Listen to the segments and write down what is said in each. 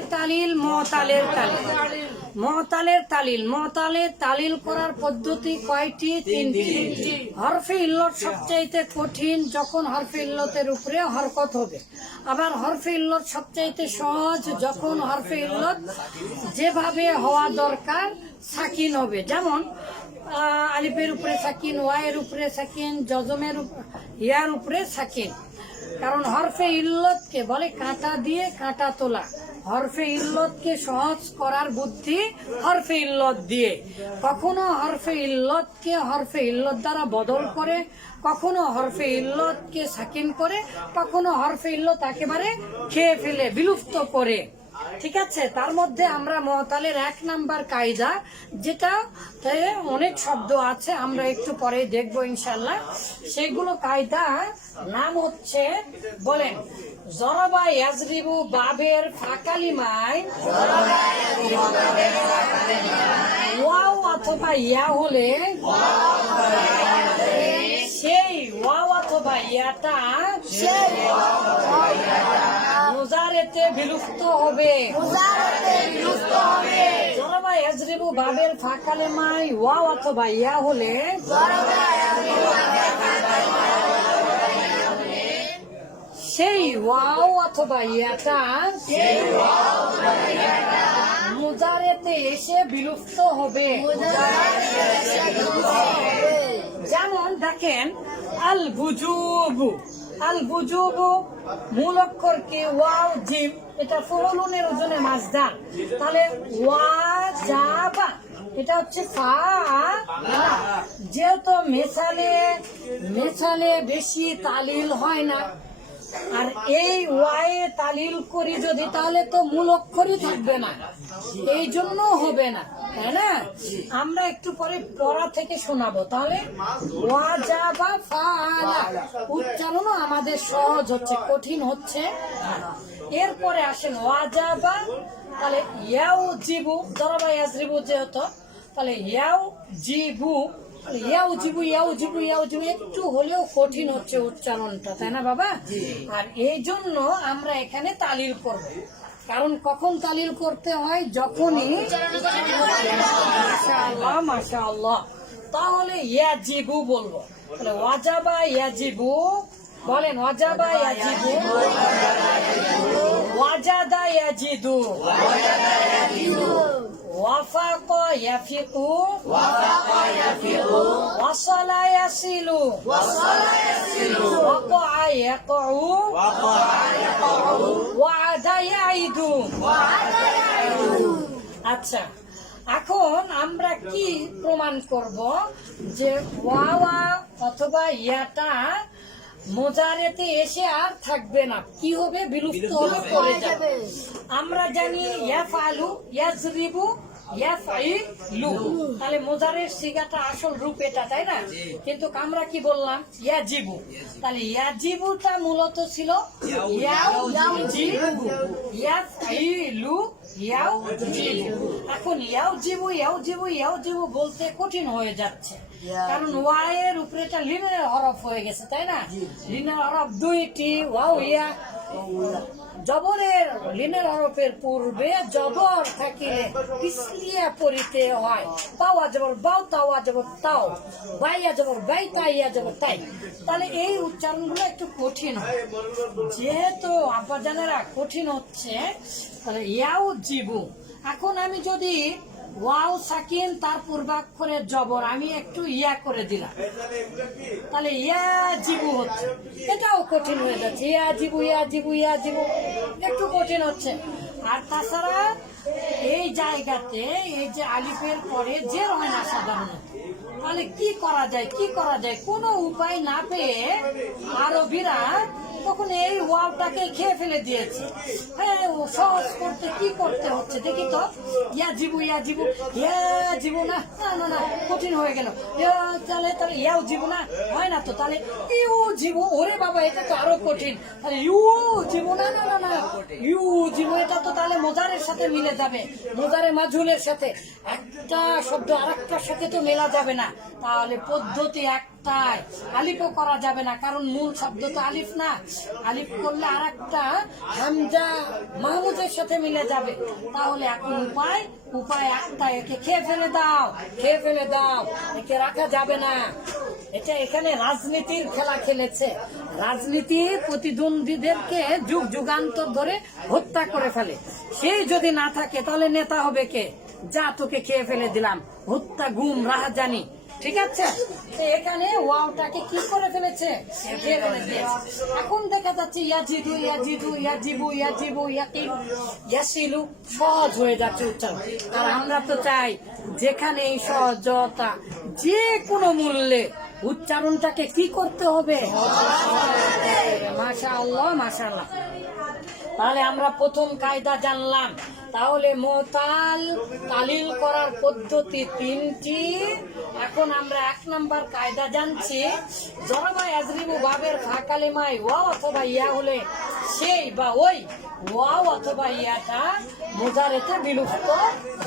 তালিল মতালের তালিল। মতালের তালিল। তালিল করার পদ্ধতি কয়টি? তিনটি। হরফে ইল্লত সবচাইতে কঠিন যখন হরফে ইল্লতের উপরে হরকত হবে। আবার হরফে ইল্লত সবচাইতে সহজ যখন হরফে ইল্লত যেভাবে হওয়া দরকার সাকিন হবে। যেমন আলিফের উপরে সাকিন ওয়াইয়ের উপরে সাকিন জজমের ইয়ার উপরে সাকিন। কারণ হরফে ইল্লতকে বলে কাঁটা দিয়ে কাঁটা তোলা। হরফে ইল্লতকে সহজ করার বুদ্ধি হরফে ইল্লত দিয়ে। কখনো হরফে ইল্লতকে হরফে ইল্লত দ্বারা বদল করে, কখনো হরফে ইল্লতকে সাকিন করে, কখনো হরফে ইল্লত একেবারে খেয়ে ফেলে, বিলুপ্ত করে। ঠিক আছে, তার মধ্যে আমরা মহতালের এক নাম্বার কায়দা, যেটা অনেক শব্দ আছে, আমরা একটু পরে দেখব ইনশাল্লাহ সেগুলো কায়দা নাম হচ্ছে, বলেন, জরবা ইয়াজরিবু বাবের ফাকালিমায় ওয়াও অথবা ইয়া হলে সেই ওয়াও অথবা ইয়াটা। মুজারেতে বিলুপ্ত হবে। জরবা ইয়াজরিবু বাবের ফাকালিমায় ওয়াও অথবা ইয়া হলে সেই ওয়াও অথবা ইয়াটা মুজারেতে এসে বিলুপ্ত হবে। যেমন দেখেন আল বুজুবু আল বুজুবু মূল অক্ষর কি? ওয়াও জিম। এটা ফলনের ওজনে মাছদার তাহলে ওয়া যাবা এটা হচ্ছে ফা যেহেতু মেশালে মেশালে বেশি তালিল হয় না আর এই ওয়ায়ে তালিল করি যদি, তাহলে তো মূল অক্ষরই থাকবে না। এই জন্য হবে না, তাই না? আমরা একটু পরে পড়া থেকে শোনাবো। তাহলে উচ্চারণও আমাদের সহজ হচ্ছে, কঠিন হচ্ছে। এরপরে আসেন ওয়াজা বা তাহলে ইয়াও জিবু জরবা ইয়াজরিবু যেহেতু, তাহলে ইয়াও জিবু ইয়াও জিবু ইয়াও জিবু ইয়াও জিবু একটু হলেও কঠিন হচ্ছে উচ্চারণটা তাই না বাবা? আর এই জন্য আমরা এখানে তালিল করব। কারণ কখন তালিল করতে হয়? যখনই। মাশাআল্লাহ মাশাআল্লাহ। তাহলে ইয়াজিবু বলব। তাহলে ওয়াজাবা ইয়াজিবু বলেন ওয়াজাবা ইয়াজিবু ওয়াজাদা ইয়াজিদু। وفق يفق وفق يفق وصل يصل وصل يصل وقع يقع وقع يقع وعد يعد وعد يعد আচ্ছা এখন আমরা কি প্রমাণ করব? যে ওয়া অথবা ইয়াটা মোজারেতে এসে আর থাকবে না। কি হবে? বিলুপ্ত হয়ে যাবে। আমরা জানি ইয়াফ আলু ইয়াজরিবু ইয়াফাইলু তাহলে মোজারের সিগাটা আসল রূপ এটা তাই না? কিন্তু আমরা কি বললাম? ইয়াজিবু তাহলে ইয়াজিবুটা মূলত ছিল জিবু। এখন ইয়াও জিবু ইয়াও জিবু ইয়াও জিবু বলতে কঠিন হয়ে যাচ্ছে। কারণ ওয়াইয়ের উপরে এটা লিনের হরফ হয়ে গেছে তাই না? লিনের হরফ দুইটি ওয়াও ইয়া। জবরের লিনের হরফের পূর্বে জবর থাকিলে পিছলিয়া পড়িতে হয়। পাওয়া জবর বাও তাওয়া যাব তাও বাইয়া জবর বাই তাইয়া জবর তাই। তাহলে এই উচ্চারণগুলো একটু কঠিন যেহেতু আব্বাজানেরা কঠিন হচ্ছে, তাহলে ইয়াও জীবু এখন আমি যদি ওয়াও, সাকিন, তার পূর্বাক্ষরে জবর। আমি একটু ইয়া করে দিলাম। তাহলে ইয়া জিবু হচ্ছে। এটাও কঠিন হয়ে যাচ্ছে। ইয়া জিবু ইয়া জিবু ইয়া জিবু। একটু কঠিন হচ্ছে। আর তাছাড়া এই জায়গাতে, এই যে আলিফের পরে জের হয় না সাধারণত তাহলে কি করা যায়, কি করা যায়? কোনো উপায় না পেয়ে আরবিরা তখন এই ওয়ালটাকে খেয়ে ফেলে দিয়েছে। হ্যাঁ ও সহজ করতে কি করতে হচ্ছে? দেখি তো। ইয়া জিবু ইয়া জিবু ইয়া জিবু না না না না, কঠিন হয়ে গেল। তাহলে তাহলে ইয়াও জিবু না? হয় না তো, তাহলে ইউ জিবু, ওরে বাবা, এটা তো আরও কঠিন। তাহলে ইউ জিবু না না না না, ইউ জিবু, এটা তো তাহলে মোজারের সাথে মিলে যাবে, মোজারে মাজুলের সাথে। একটা শব্দ আরেকটার সাথে তো মেলা যাবে না। তাহলে পদ্ধতি এক একটাই আলিফও করা যাবে না, কারণ মূল শব্দ তো আলিফ না। আলিফ করলে আর একটা হামজা মাহমুদের সাথে মিলে যাবে। তাহলে এখন উপায় উপায় একটা, একে খেয়ে ফেলে দাও, খেয়ে ফেলে দাও, একে রাখা যাবে না। এটা এখানে রাজনীতির খেলা খেলেছে। রাজনীতি প্রতিদ্বন্দ্বীদেরকে যুগ যুগান্তর ধরে হত্যা করে ফেলে। সেই যদি না থাকে, তাহলে নেতা হবে কে? যা তোকে খেয়ে ফেলে দিলাম। হত্যা গুম, রাহাজানি। ঠিক আছে? এখানে ওয়াওটাকে কি করে ফেলেছে। এখন দেখা যাচ্ছে ইয়াজিদু ইয়াজিদু, ইয়াজিবু ইয়াজিবু ইয়াকিল ইয়াসিলু সহজ হয়ে যাচ্ছে উচ্চারণ। আর আমরা তো চাই যেখানে এই সহজতা যে কোনো মূল্যে উচ্চারণটাকে কি করতে হবে? মাশা আল্লাহ মাশা আল্লাহ তাহলে আমরা প্রথম কায়দা জানলাম। তাহলে মোতাল তালিল করার পদ্ধতি তিনটি। এখন আমরা এক নাম্বার কায়দা জানছি জরবা আজরিবু বাবের ফাঁকালিমায় ওয়া অথবা ইয়া হলে সেই বা ওই ওয়াও অথবা ইয়াটা মোজারেতে বিলুপ্ত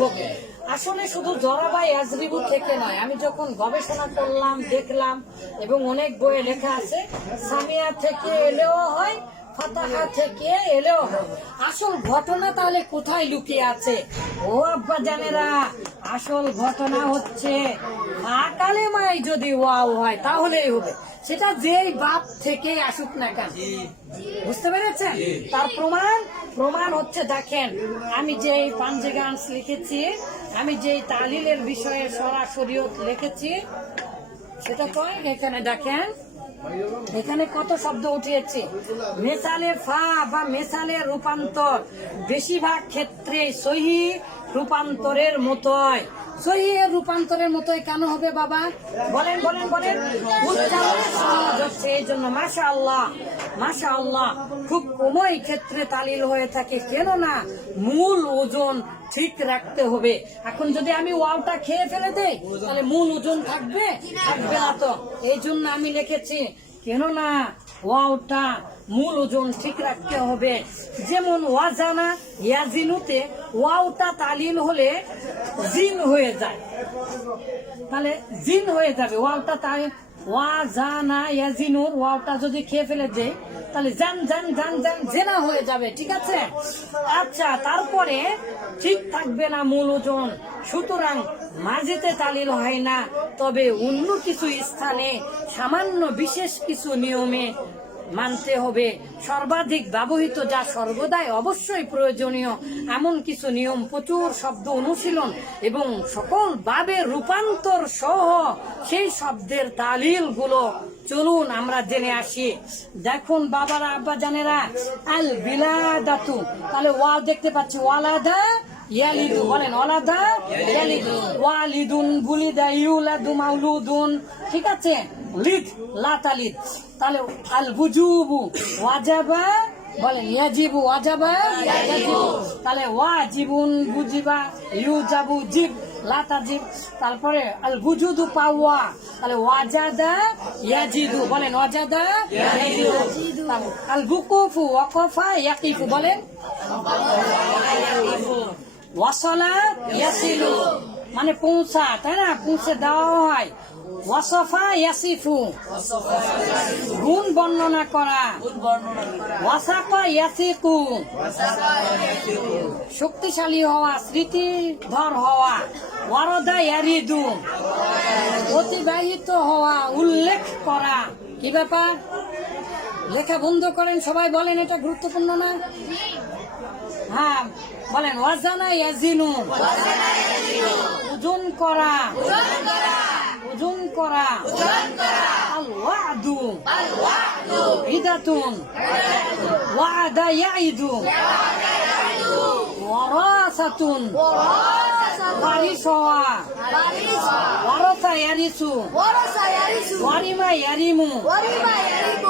হবে। আসলে শুধু জরাবা আজরিবু থেকে নয়, আমি যখন গবেষণা করলাম, দেখলাম এবং অনেক বইয়ে লেখা আছে, সামিয়া থেকে এলেও হয় ফাতাহা থেকে এলেও। আসল ঘটনা তাহলে কোথায় লুকিয়ে আছে? ও আব্বা জানেরা আসল ঘটনা হচ্ছে মা কালেমাই যদি ওয়াও হয় তাহলেই হবে। সেটা যেই বাপ থেকে আসুক না কেন। বুঝতে পেরেছেন? তার প্রমাণ প্রমাণ হচ্ছে দেখেন আমি যে পাঞ্জে গানস লিখেছি আমি যে তালিলের বিষয়ে সরাসরি লিখেছি সেটা কয় এখানে দেখেন এখানে কত শব্দ উঠিয়েছে? মেসালে ফা বা মেশালে রূপান্তর। বেশিরভাগ ক্ষেত্রে সহি রূপান্তরের মতোই। সহি রূপান্তরের মতোই কেন হবে বাবা? বলেন বলেন বলেন। এই জন্য মাসা আল্লাহ মাসা আল্লাহ খুব কমই ক্ষেত্রে তালিল হয়ে থাকে। কেননা মূল ওজন ঠিক রাখতে হবে। এখন যদি আমি ওয়াওটা খেয়ে ফেলে দেই, তাহলে মূল ওজন থাকবে? থাকবে না তো। এই জন্য আমি লিখেছি, কেননা ওয়াওটা মূল ওজন ঠিক রাখতে হবে। যেমন ওয়াজানা ইয়াজিনুতে ওয়াওটা তালিল হলে জিন হয়ে যায়। তাহলে জিন হয়ে যাবে। ওয়াওটা তাই ওয়া যদি খেয়ে ফেলে তাহলে জান জান, জেনা হয়ে যাবে, ঠিক আছে? আচ্ছা তারপরে ঠিক থাকবে না মূল ওজন। সুতরাং মাঝেতে তালিল হয় না, তবে অন্য কিছু স্থানে সামান্য বিশেষ কিছু নিয়মে মানতে হবে। সর্বাধিক ব্যবহৃত যা সর্বদাই অবশ্যই প্রয়োজনীয়, এমন কিছু নিয়ম, প্রচুর শব্দ অনুশীলন এবং সকল ভাবের রূপান্তর সহ সেই শব্দের তালিলগুলো চলুন আমরা জেনে আসি। দেখুন বাবারা, আব্বা জানেরা আল বিলাদাতু তাহলে ওয়া দেখতে পাচ্ছি। ওয়ালাদা ইয়ালিদু বলেন ওয়ালাদা ইয়ালিদু। ওয়ালিদুন বুলিদা ইউলাদু মাউলুদুন। ঠিক আছে? লিদ। লাতালিদ তাহলে আল বুজুবু ওয়াজাবা বলেন ইয়াজিবু ওয়াজাবা ইয়াজিবু। তাহলে ওয়াজিবুন বুজিবা ইউজাবু জিব লাতাজিব তারপরে আল বুজুদু পাওয়া। তাহলে ওয়াজাদা ইয়াজিদু বলেন ওয়াজাদা ইয়াজিদু। আল বুকুফু ওয়াকফা ইয়াকিফু বলেন। মানে পৌঁছা, তাই না? পৌঁছে দেওয়া হয়। ওয়াসফা ইয়াসিফু। গুণ বর্ণনা করা। ওয়াসাকা ইয়াসিকু। শক্তিশালী হওয়া, স্মৃতিধর হওয়া। ওয়ারদা ইয়ারিদু। অতিবাহিত হওয়া, উল্লেখ করা। কি ব্যাপার? লেখা বন্ধ করেন, সবাই বলেন, এটা গুরুত্বপূর্ণ না? হ্যাঁ বলেন ওয়াজানা ইয়াজিনু। ওজন করা। ওজন করা। আল ওয়াদু। ইদাতুন ওয়াদা ইয়াইদু। ওয়ারাসাতুন। ওয়ারিস হওয়া ওয়ারাসা ইয়ারিসু। ওয়ারিমা ইয়ারিমু। ওয়ারা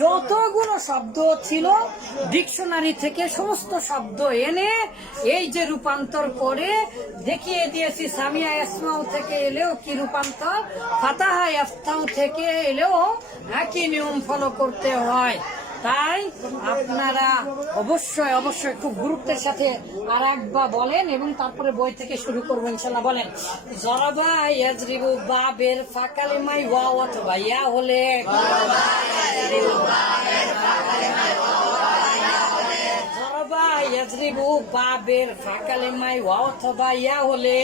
যতগুলো শব্দ ছিল, ডিকশনারি থেকে সমস্ত শব্দ এনে এই যে রূপান্তর করে দেখিয়ে দিয়েছি, সামিয়া ইসমাও থেকে এলেও কি রূপান্তর, ফাতাহা ইফতাও থেকে এলেও একই নিয়ম ফলো করতে হয়। তাই আপনারা অবশ্যই অবশ্যই খুব গুরুত্বের সাথে আর একবার বলেন এবং তারপরে বই থেকে শুরু করব, ইনশাল্লাহ। বলেন, জরাবা ইয়াজরিবু বাবের ফাকালিমাই ওয়া অথবা ইয়া হলে জরাবা ইয়াজরিবু বাবের ফাকালিমাই ওয়া অথবা ইয়া হলে